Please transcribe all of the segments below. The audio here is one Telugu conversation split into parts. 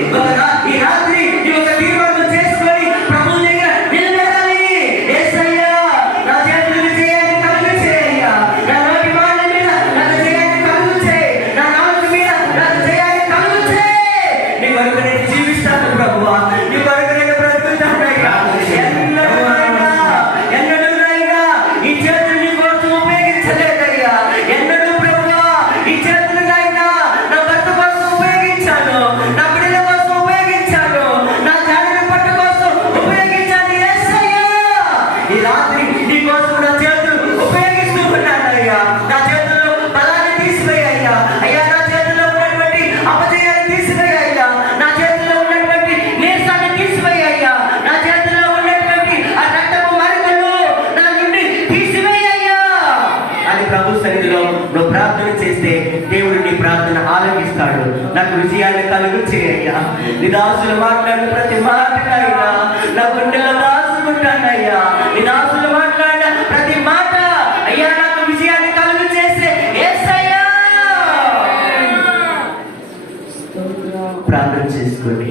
ఈ రాత్రి నీ ఒక తీర్మానం చేసుకొని ప్రభు దగ్గర నిలబడాలి. యేసయ్యా నా చేతులు విజయాన్ని కలుగు చేయ్యా, నా నోటి మాటల మీద నాకు జయాన్ని కలుగు చేయి, నా నాలుక మీద నాకు జయాన్ని కలుగు చేయి. నీ కొరకు నేను జీవిస్తాను ప్రభువా, నీ కొరకు నేను బ్రతుకుతానయ్యా. ఎన్నడూనైనా ఈ చేతులు నీ కోసం ఉపయోగించలేదయ్యా. ఎన్నడూ ప్రభువా ఈ చేతులనైనా నా భర్త కోసం ఉపయోగించాను, నా బిడ్డల కోసం ఉపయోగించాను, నా జాడల పట్ట కోసం ఉపయోగించాను. యేసయ్యా ఈ రాత్రి నీ కోసం నా చేతులు ఉపయోగిస్తూ ఉన్నానయ్యా. నా చేతుల్లో బలాన్ని తీసివేయ్యా అయ్యా, నా చేతుల్లో ఉన్నటువంటి అపజయాన్ని తీసివేయ్యా, నా చేతుల్లో ఉన్నటువంటి నీరసాన్ని తీసివేయ్యా, నా చేతుల్లో ఉన్నటువంటి ఆ రక్తపు మరకలు నా నుండి తీసివేయ్యా అని ప్రభు సన్నిధిలో నువ్వు ప్రార్థన చేస్తే దేవుడు నీ ప్రార్థన ఆలకిస్తాడు. నాకు విజయాన్ని కలుగు చేయయ్యా. నీ దాసులు మాట్లాడిన ప్రతి మాటకైనా నా గుండెలో దాచుకుంటానయ్యా. నీ దాసులు మాట్లాడిన ప్రతి మాట అయ్యా నాకు విజయాన్ని కలుగు చేసే యేసయ్యా. ప్రార్థన చేసుకోండి.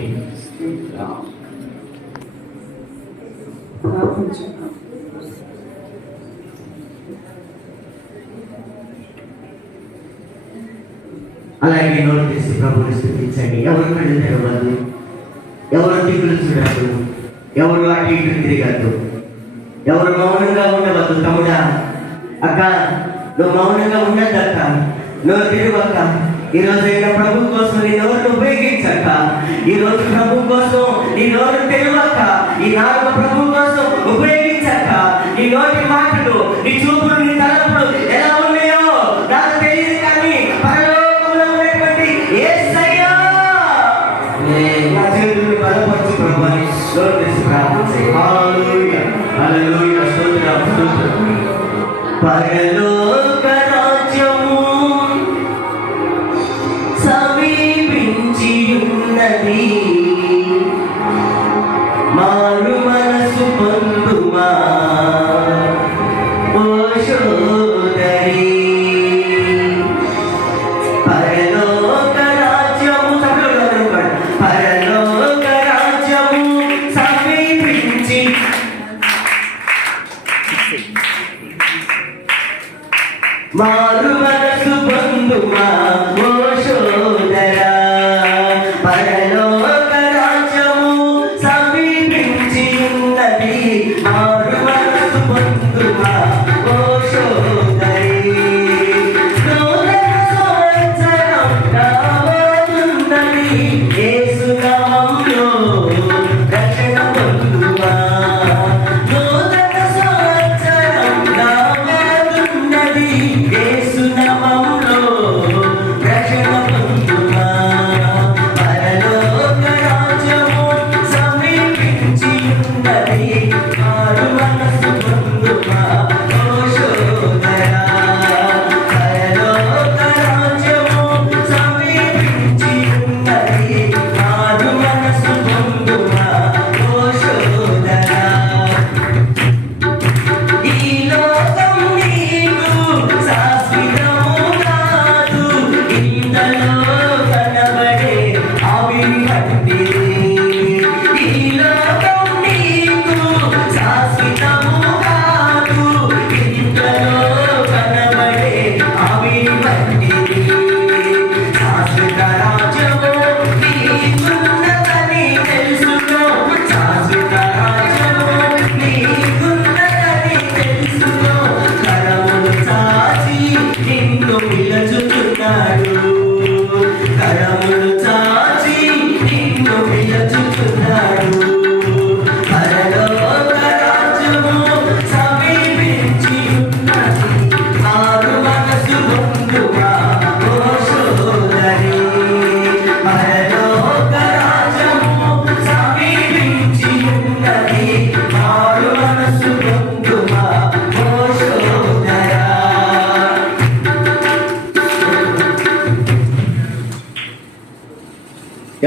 అలాగే నోరు తీసి ప్రభుని స్తుతించండి. ఎవరు కళ్ళు తెరవద్దు, ఎవరు దిగులు చూడద్దు, ఎవరు అటు ఇటు తిరగద్దు, ఎవరు మౌనంగా ఉండవద్దు. తమ్ముడా అక్క నువ్వు మౌనంగా ఉండద్దక్క, నువ్వు తిరుగక్క. ఈ రోజైనా ప్రభు కోసం నీ నోరును ఉపయోగించక్క. ఈ రోజు ప్రభు కోసం నీ నోరు తెరువక్క. ఈ నాలుగు ప్రభు కోసం ఉపయోగించక్క. నీ నోటి మాటలు, నీ చూపులు, నీ తలపులు ఎలా ఉన్నాయో నాకు తెలియదు, కానీ పరలోకంలో ఉన్నటువంటి యేసయ్యా నా చేతుల్ని బలపరచు ప్రభు అని నోరు తెరిచి ప్రార్థన చేయి. హల్లెలూయా హల్లెలూయా స్తోత్రం స్తోత్రం. పరలోక రాజ్యము సమీపించి ఉన్నది, మారు మనసు పొందుమా ఓ సోదరి. పరలోక రాజ్యము పరలోక రాజ్యము సమీపించి మారు మనసు పొందుమా ఓ సోదరా. పరలోక రాజ్యము సమీపించి ఉన్నది, మారు మనసు పొందుమా ఓ సోదరి. నూతన సంవత్సరం రాబోతున్నది, యేసు నామములో రక్షణ పొందుమా. నూతన సంవత్సరం రాబోతున్నది, యేసు నామములో రక్షణ పొందుమా. పరలోక రాజ్యము సమీపించి ఉన్నది, మారు మనసు పొందుమా ఓ సోదరా. పరలోక రాజ్యము సమీపించి ఉన్నది, మారు మనసు పొందుమా ఓ సోదరా. ఈ లోకం నీకు శాశ్వతము కాదు, ఇందులో కనబడే ఆవిరి వంటిది. ఈ లోకం నీకు శాశ్వతము కాదు, ఇందులో కనబడే ఆవిరి వంటిది. శాశ్వత రాజ్యము నీకున్నదని తెలుసుకో, శాశ్వత రాజ్యము నీకున్నదని తెలుసుకో. కరములు చాచి నిన్ను పిలుచుతున్నాడు, కరములు చాచి నిన్ను పిలుచుతున్నాడు. పరలోక రాజ్యము సమీపించి ఉన్నది, మారు మనసు పొందుమా ఓ సోదరి. పరలోక రాజ్యము సమీపించి ఉన్నది, మారు మనసు పొందుమా ఓ సోదరా.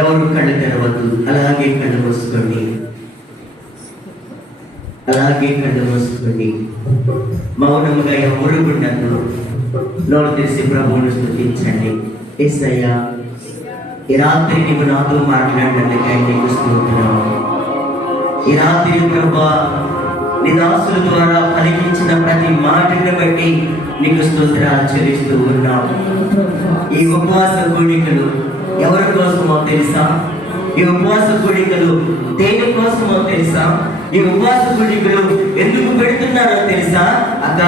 ఎవరు కళ్ళు తెరవద్దు, అలాగే కళ్ళు మూసుకోండి, అలాగే కళ్ళు మూసుకోండి. మౌనముగా ఎవరుగుండదు, నోరు తెరిచి ప్రభువును స్తుతించండి. యేసయ్యా ఈ రాత్రి నీవు నాతో మాట్లాడినందుకే నీకు స్తోత్రం. ఈ రాత్రి ప్రభువా నీ దాసుల ద్వారా పలికించిన ప్రతి మాటను బట్టి నీకు స్తోత్రాలు చెల్లిస్తూ ఉన్నావు. ఈ ఉపవాస కూడికలు ఎవరి కోసమో తెలుసా? ఈ ఉపవాస కూడికలు దేని కోసమో తెలుసా? ఈ ఉపవాస కూడికలు ఎందుకు పెడుతున్నారో తెలుసా? అక్క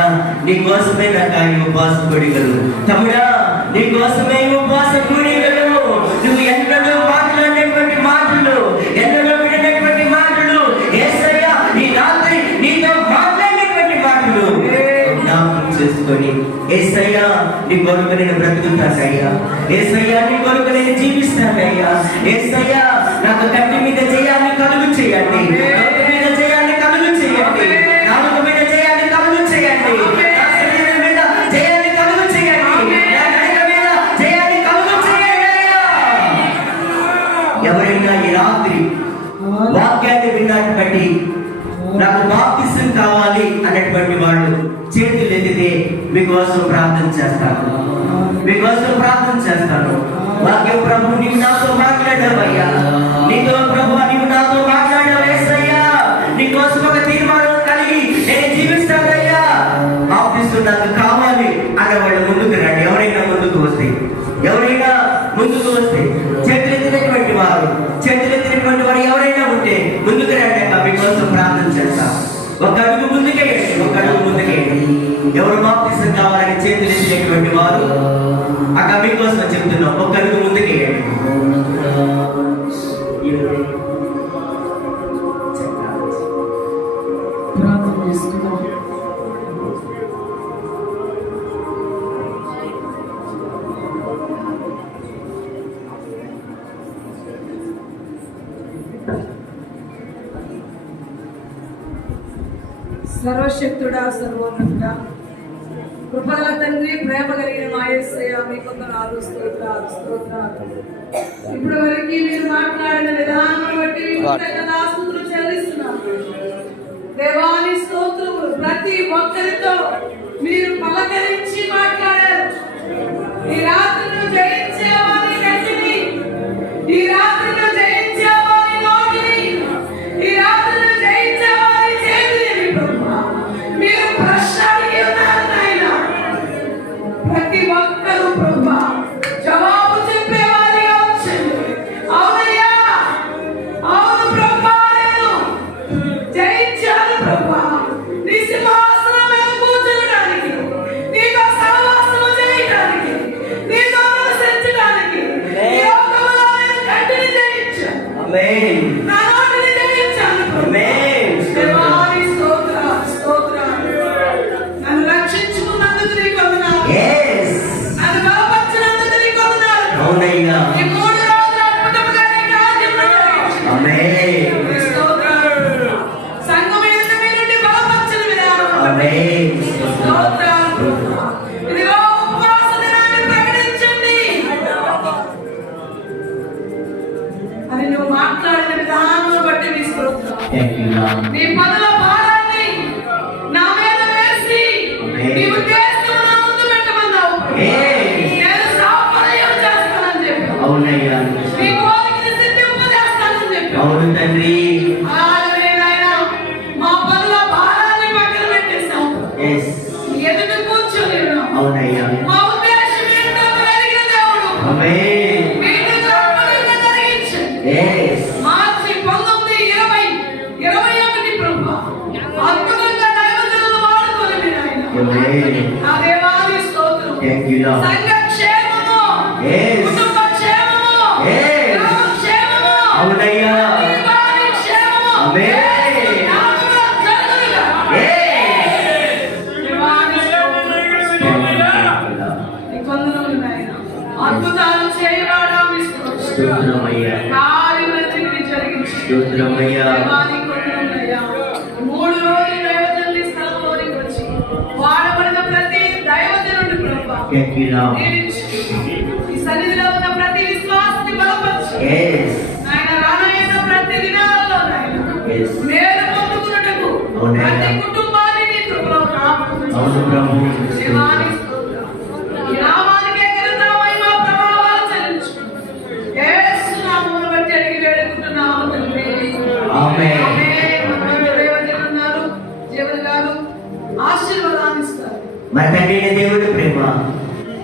నీ కోసమే నాక ఈ ఉపవాస కూడికలు. తమ్ముడా నీ కోసమే ఈ ఉపవాస కూడికలు. నువ్వు ఎన్నడూ మాట్లాడినటువంటి మాటలు, ఎన్నడూ వినటువంటి మాటలు, యేసయ్య ఈ రాత్రి నీతో మాట్లాడినటువంటి మాటలు జ్ఞాపకం చేసుకొని, యేసయ్య నీ కొరకు నేను బ్రతుకుతానయ్యా, యేసయ్య నీ కొరకు నేను జీవిస్తానయ్యా, యేసయ్య నాకు కంటి మీద జయాన్ని కలుగు చేయండి, నోటి మీద జయాన్ని కలుగు చేయండి, నాలుగు మీద జయాన్ని కలుగు చేయండి, నా శరీరం మీద జయాన్ని కలుగు చేయండి, నా నడక మీద జయాన్ని కలుగు చేయండి అయ్యా. ఎవరైనా ఈ రాత్రి వాక్యాన్ని విన్నట్టు బట్టి నాకు బాప్తిసం కావాలి అన్నటువంటి వాళ్ళు చేతులు ఎత్తితే మీకోసం ప్రార్థన చేస్తాను, మీకోసం ప్రార్థన చేస్తాను. వాక్యం ప్రభు నీవు నాతో మాట్లాడావయ్యా, నీతో ప్రభు నీవు నాతో మాట్లాడావు యేసయ్యా, నీకోసం ఒక తీర్మానం కలిగి నేను జీవిస్తానయ్యా, బాప్తిసం నాకు కావాలి అన్నవాళ్ళు ముందుకు రండి. ఎవరైనా ముందుకు వస్తే, ఎవరైనా ముందుకు వస్తే, చేతులెత్తినటువంటి వారు, చేతులెత్తినటువంటి వారు ఎవరైనా ఉంటే ముందుకు రండి అక్క, మీకోసం ప్రార్థన చేస్తా. ఒక అడుగు ముందుకేయండి, ఒక అడుగు ముందుకేయండి. ఎవరు బాప్తిసం కావాలని చేతులెత్తినటువంటి వారు అక్క మీకోసం చెప్తున్నాం, ఒక అడుగు ముందుకేయండి. ప్రార్థన చేసుకుందాం. సర్వశక్తుడా, సర్వోన్నతుడా, కృపగల తండ్రి, ప్రేమ కలిగిన మా యేసయ్య మీకు వందనాలు, స్తోత్రాలు, స్తోత్రాలు. ఇప్పుడు వరకు మీరు మాట్లాడిన విధానం బట్టి కృతజ్ఞతాస్తుతులు చెల్లిస్తున్నాను. దేవాని స్తోత్రములు. ప్రతి ఒక్కరితో మీరు పలకరించి మాట్లాడారు. ఈ రాత్రిని జయించేవాని కంటిని, ఈ రాత్రిని జయించేవాని నోటిని, ఈ రాత్రిని జయించేవాని చేతిని ప్రభువా మీరు ప్రశ్నడిగి ఉన్నారు నాయన. ప్రతి ఒక్కరూ ప్రభువా జవాబు చెప్పేవారిగా వచ్చండి. అవునయ్యా, అవును ప్రభువా, నేను జయించాను ప్రభువా. నీ సింహాసనం మీద కూర్చోడానికి, నీతో సహవాసం చేయడానికి, నీతో నివసించడానికి ఈ లోకములో నేను కంటిని జయించాను, ఆమేన్, నా నోటిని జయించాను ప్రభువా. ఆమేన్. దేవాని స్తోత్రాలు, స్తోత్రాలు. నన్ను రక్షించుకున్నందుకు నీకు వందనాలు. Yes. నన్ను బలపరిచినందుకు నీకు వందనాలు. అవునయ్యా, ఈ 3 రోజులు అద్భుతముగా నీ కార్యములు జరిగించావు. ఆమేన్, నీ స్తోత్రాలు. సంఘం మీద మీ నుండి బలపరిచిన విధానం ఆమేన్. స్తోత్రాలు ప్రభువా. ఇదిగో ఉపవాస దినాన్ని ప్రకటించండి అని నువ్వు మాట్లాడిన విధానం బట్టి నీ స్తోత్రం. Thank you, Lord. నీ పనుల భారాన్ని నా మీద వేసి నీ ఉద్దేశం నా ముందు పెట్టమన్నావు. నేను సాఫల్యం చేస్తానని చెప్పావు. అవునయ్యా, నీ కోరికని సిద్ధింపజేస్తానని చెప్పావు. అవును తండ్రి. అలాగే నాయనా, మా పనుల భారాన్ని పక్కన పెట్టేశావు. Yes. నీ ఎదుట కూర్చొని ఉన్నావు. అవునయ్యా, మా ఉద్దేశం ఏంటో ఎరిగిన దేవుడు. ఆమేన్. వీటిని గొప్పగా జరిగించండి. Yes. మార్చి 19, 20, 21 ప్రభువా అద్భుతంగా దైవజనులు వాడుకొని మీరు ఆయన. ఆమేన్. నా దేవాని స్తోత్రం. Thank you, Lord. సంఘ క్షేమము, Yes. కుటుంబ క్షేమము, Yes. గ్రామ క్షేమము, అవునయ్యా, దీవాని క్షేమము, ఆమేన్. నామములో జరుగునుగా. Yes. దేవాని స్తోత్రం. Thank you, Lord. నీకు వందనములు నాయన. అద్భుతాలు చేయవాడా మీ స్తోత్రం. స్తోత్రమయ్యా, కార్యములన్నిటినీ జరిగించు. స్తోత్రమయ్యా. దేవానికి వందనములయ్యా. 3 రోజులు దైవజనులు ఈ స్థలంలోనికి వచ్చి వాడబడిన ప్రతి దైవజనుడి ప్రభువా Thank you, Lord. దీవించు. ఈ సన్నిధిలో ఉన్న ప్రతి విశ్వాసిని బలపరచు. Yes. ఆయన రానయ్యన ప్రతి దినాల్లో నాయన Yes. మేలు పొందుకున్నటకు అవునయ్యా. ప్రతి కుటుంబాన్ని నీ కృపలో కాపాడు. అవును ప్రభు. శివాని స్తోత్రం. ఈ నామానికే ఘనత, మహిమ, ప్రభావాలు చెల్లించు. ఆమేన్. జీవన్ గారు ఆశీర్వాదాన్ని ఇస్తారు. మన తండ్రి అయిన దేవుడి ప్రేమ,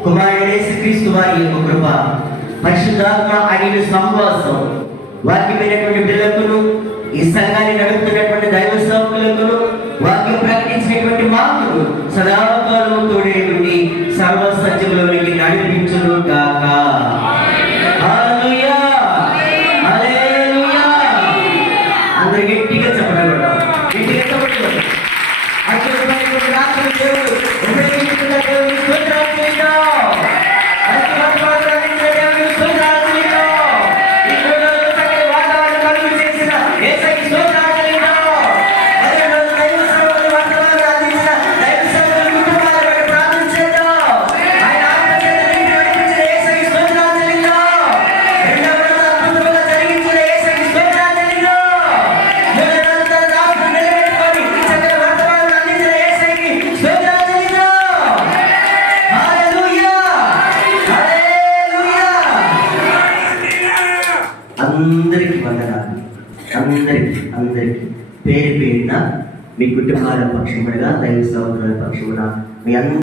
కుమారుడు యేసుక్రీస్తు వారి యొక్క కృప, పరిశుద్ధాత్మ అనిల సహవాసం వాక్యమైనటువంటి బిడ్డలకును, ఈ సంఘాన్ని నడుపుతున్నటువంటి దైవ సేవకులకును, వాక్యం ప్రకటించినటువంటి మాకును సదాకాలం తోడే నుండి సర్వ సత్యంలోనికి నడిపించును గాక. హల్లెలూయా, హల్లెలూయా. అందరూ గట్టిగా చెప్పడం, గట్టిగా చెప్పడం. అద్భుతమైనటువంటి రాత్రి దేవుడు ఉపయోగించుకున్న దేవుని స్తోత్రాలు చేద్దాం. అద్భుతమైన దేవుని స్తోత్రాలు చేద్దాం. ఈ రోజు చక్కటి వాతావరణం కలుగు చేసిన యేసయ్యకి స్తోత్రాలు చేద్దాం. అదే రోజు దైవ సేవకులు వాతావరణం అందించిన దైవ సేవకుల కుటుంబాల బట్టి ప్రార్థన చేద్దాం. ఆయన ఆత్మచేతని నడిపించిన యేసయ్యకి స్తోత్రాలు చేద్దాం. రెండవ రోజు అద్భుతంగా జరిగించిన యేసయ్యకి స్తోత్రాలు చేద్దాం. మూడవ రోజు తన దాసుని నిలబెట్టుకొని చక్కటి వాతావరణం అందించిన యేసయ్యకి స్తోత్రాలు చేద్దాం. హల్లెలూయా, హల్లెలూయా. అందరికీ వందనాలు. అందరికీ పేరు పేరున మీ కుటుంబాల పక్షములుగా దైవ సహోదరుల పక్షమున మీ అందరి